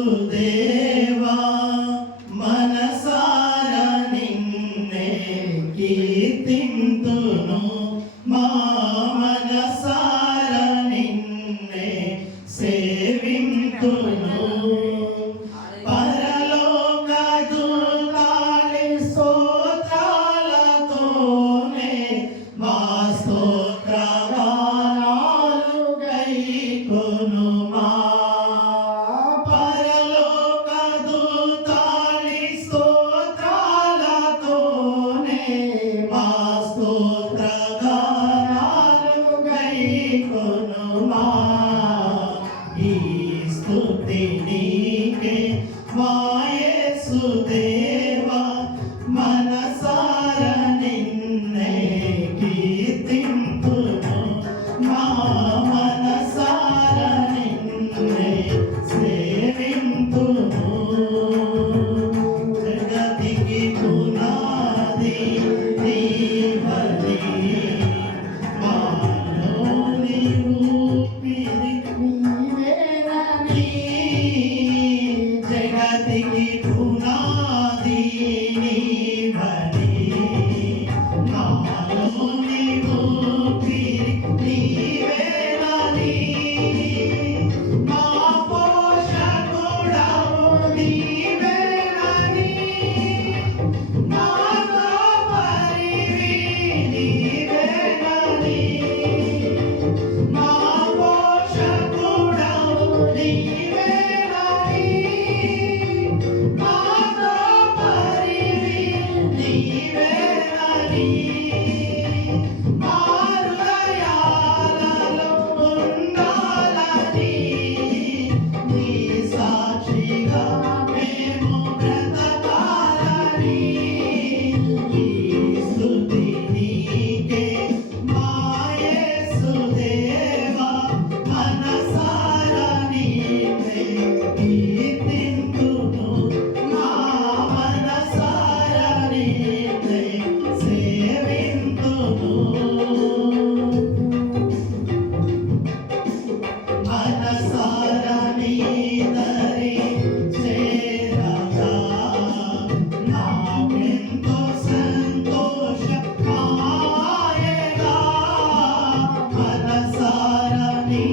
యేసుదేవా మనసారా నిన్నే కీర్తింతును మా మనసారా నిన్నే సేవింతును పరలోక దూతాలి స్తోత్రాలతోనే మా స్తోత్రగానాలు గైకొనుమా పరలోక దూతాలి స్తోత్రాలతోనే మా స్తోత్రగానాలు గైకొనుమా ఈ స్తుతి నీకే మా యేసుదేవా మనసారా నిన్నే కీర్తింతును మా మనసారా నిన్నే సేవింతును జగతికి పునాది నీవని మాలోని ఊపిరి నీవేనని జగతికి పునాది నీవని మాలోని ఊపిరి నీవేనని మా పోషకుడవు నీవేనని మా కాపరివి నీవేనని మా పోషకుడవు నీవేనని మా కాపరివి నీవేనని మా హృదయాలలో ఉండాలని నీ సాక్షిగా మేము బ్రతకాలని ఈ స్తుతి నీకే మా యేసుదేవా మనసారా నిన్నే కీర్తింతును మా మనసారా నిన్నే సేవింతును మనసారా నీ దరి చేరగా నాకెంతో సంతోషమాయగా మనసారా నీ